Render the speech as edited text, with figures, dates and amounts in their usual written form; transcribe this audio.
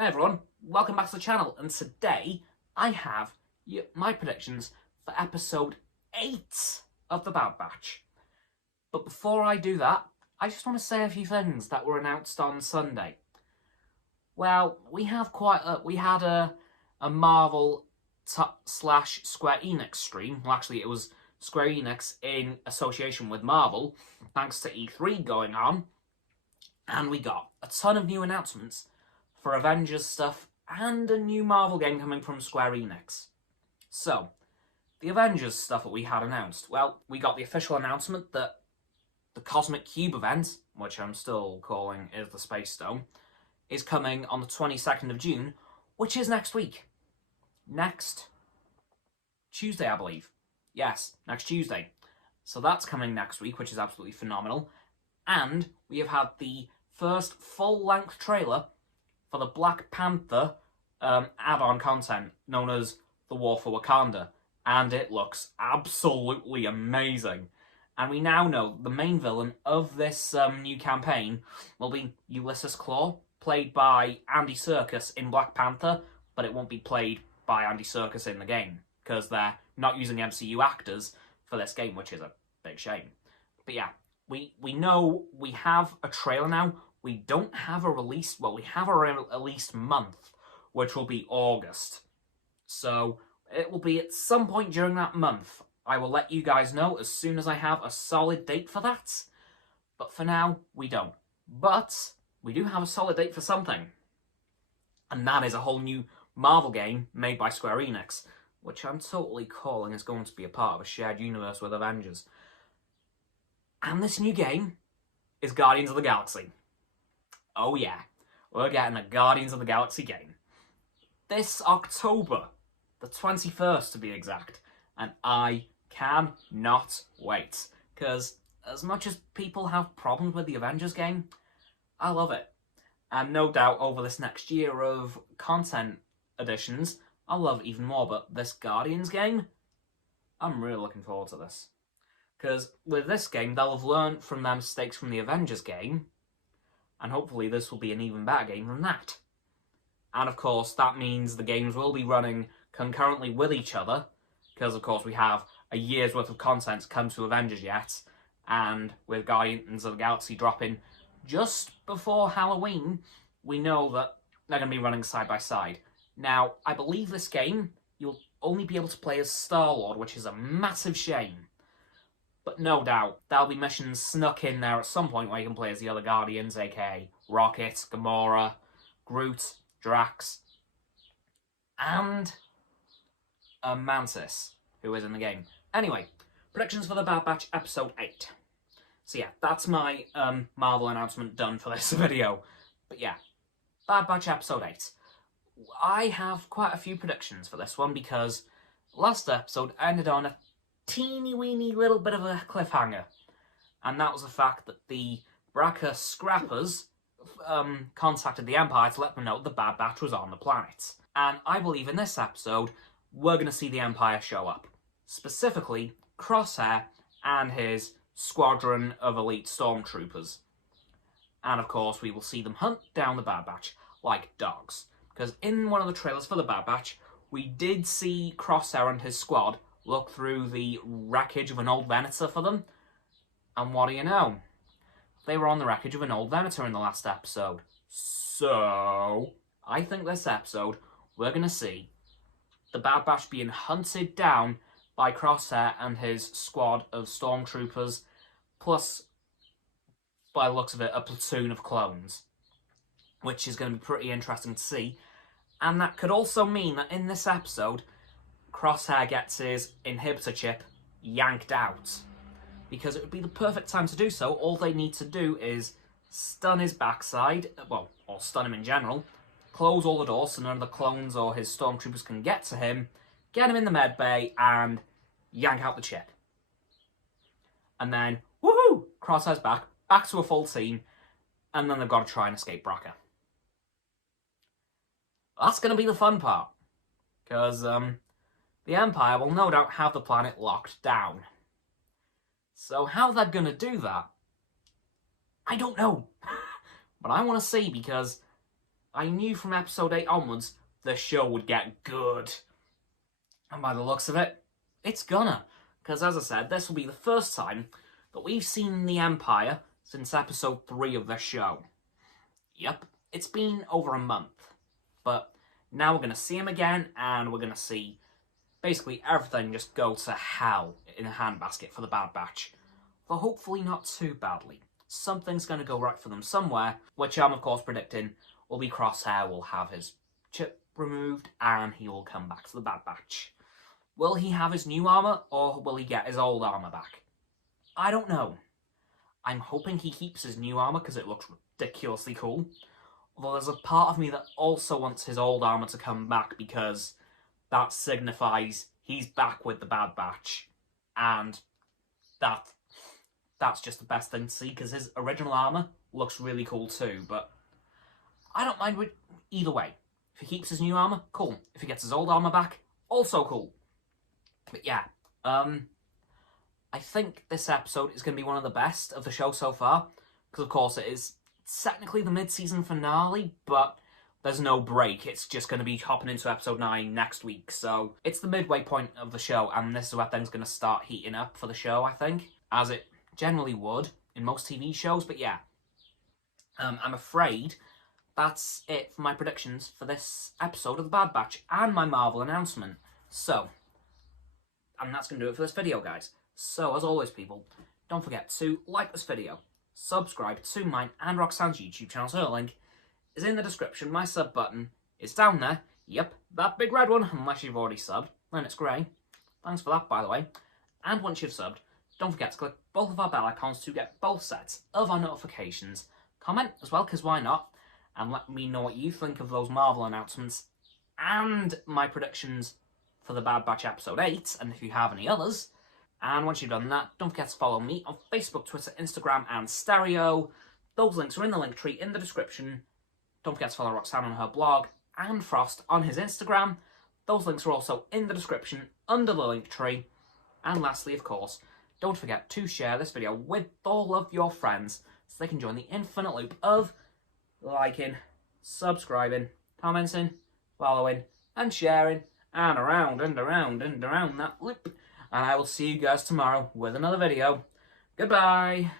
Hey everyone, welcome back to the channel, and today I have my predictions for episode 8 of The Bad Batch. But before I do that, I just want to say a few things that were announced on Sunday. Well, we had a Marvel slash Square Enix stream. Well, actually, it was Square Enix in association with Marvel, thanks to E3 going on, and we got a ton of new announcements for Avengers stuff and a new Marvel game coming from Square Enix. So, the Avengers stuff that we had announced. Well, we got the official announcement that the Cosmiccube event, which I'm still calling is the Space Stone, is coming on the 22nd of June, which is next week. Next Tuesday, I believe. Yes, next Tuesday. So that's coming next week, which is absolutely phenomenal. And we have had the first full-length trailer for the Blackpanther add-on content known as The War for Wakanda, and it looks absolutely amazing. And we now know the main villain of this new campaign will be Ulysses Klaue, played by Andy Serkis in Black Panther, but it won't be played by Andy Serkis in the game, because they're not using MCU actors for this game, which is a big shame. But yeah, we know we have a trailer now. We don't have a release, well, we have a released month, which will be August. So, it will be at some point during that month. I will let you guys know as soon as I have a solid date for that. But for now, we don't. But, we do have a solid date for something. And that is a whole new Marvel game made by Square Enix, which I'm totally calling is going to be a part of a shared universe with Avengers. And this new game is Guardians of the Galaxy. Oh yeah, we're getting a Guardians of the Galaxy game. This October, the 21st to be exact, and I cannot wait. Because as much as people have problems with the Avengers game, I love it. And no doubt over this next year of content additions, I'll love it even more, but this Guardians game, I'm really looking forward to this. Because with this game, they'll have learned from their mistakes from the Avengers game, and hopefully this will be an even better game than that. And of course, that means the games will be running concurrently with each other, because of course we have a year's worth of content to come to Avengers yet, and with Guardians of the Galaxy dropping just before Halloween, we know that they're going to be running side by side. Now, I believe this game, you'll only be able to play as Star-Lord, which is a massive shame. But no doubt, there'll be missions snuck in there at some point where you can play as the other Guardians, aka Rocket, Gamora, Groot, Drax, and a Mantis, who is in the game. Anyway, predictions for The Bad Batch Episode 8. So yeah, that's my Marvel announcement done for this video. But yeah, Bad Batch Episode 8. I have quite a few predictions for this one because last episode ended on a teeny weeny little bit of a cliffhanger, and that was the fact that the Bracca Scrappers contacted the Empire to let them know the Bad Batch was on the planet. And I believe in this episode we're going to see the Empire show up, specifically Crosshair and his squadron of elite stormtroopers. And of course we will see them hunt down the Bad Batch like dogs, because in one of the trailers for the Bad Batch we did see Crosshair and his squad look through the wreckage of an old Venator for them, and what do you know? They were on the wreckage of an old Venator in the last episode. So, I think this episode, we're going to see the Bad Batch being hunted down by Crosshair and his squad of stormtroopers, plus, by the looks of it, a platoon of clones, which is going to be pretty interesting to see. And that could also mean that in this episode, Crosshair gets his inhibitor chip yanked out, because it would be the perfect time to do so. All they need to do is stun his backside, well, or stun him in general, close all the doors so none of the clones or his stormtroopers can get to him, get him in the med bay, and yank out the chip. And then, woohoo! Crosshair's back to a full team, and then they've got to try and escape Bracca. That's going to be the fun part, because the Empire will no doubt have the planet locked down. So how they're going to do that, I don't know. But I want to see, because I knew from episode 8 onwards the show would get good. And by the looks of it, it's gonna. Because as I said, this will be the first time that we've seen the Empire since episode 3 of the show. Yep, it's been over a month. But now we're going to see him again, and we're going to see basically everything just go to hell in a handbasket for the Bad Batch. But hopefully not too badly. Something's going to go right for them somewhere, which I'm of course predicting will be Crosshair will have his chip removed, and he will come back to the Bad Batch. Will he have his new armour, or will he get his old armour back? I don't know. I'm hoping he keeps his new armour because it looks ridiculously cool. Although there's a part of me that also wants his old armour to come back because that signifies he's back with the Bad Batch. And that's just the best thing to see because his original armour looks really cool too. But I don't mind either way. If he keeps his new armour, cool. If he gets his old armour back, also cool. But yeah, I think this episode is going to be one of the best of the show so far. Because, of course, it is technically the mid-season finale, but there's no break. It's just going to be hopping into episode 9 next week. So it's the midway point of the show, and this is where things are going to start heating up for the show, I think. As it generally would in most TV shows. But yeah, I'm afraid that's it for my predictions for this episode of The Bad Batch and my Marvel announcement. So, and that's going to do it for this video, guys. So, as always, people, don't forget to like this video, subscribe to mine and Roxanne's YouTube channel, so the link is in the description. My sub button is down there. Yep, that big red one, unless you've already subbed, then it's grey. Thanks for that, by the way. And once you've subbed, don't forget to click both of our bell icons to get both sets of our notifications. Comment as well, because why not? And let me know what you think of those Marvel announcements and my predictions for the Bad Batch episode 8, and if you have any others. And once you've done that, don't forget to follow me on Facebook, Twitter, Instagram, and Stereo. Those links are in the link tree in the description. Don't forget to follow Roxanne on her blog, and Frost on his Instagram. Those links are also in the description under the link tree. And lastly, of course, don't forget to share this video with all of your friends so they can join the infinite loop of liking, subscribing, commenting, following, and sharing, and around and around and around that loop. And I will see you guys tomorrow with another video. Goodbye!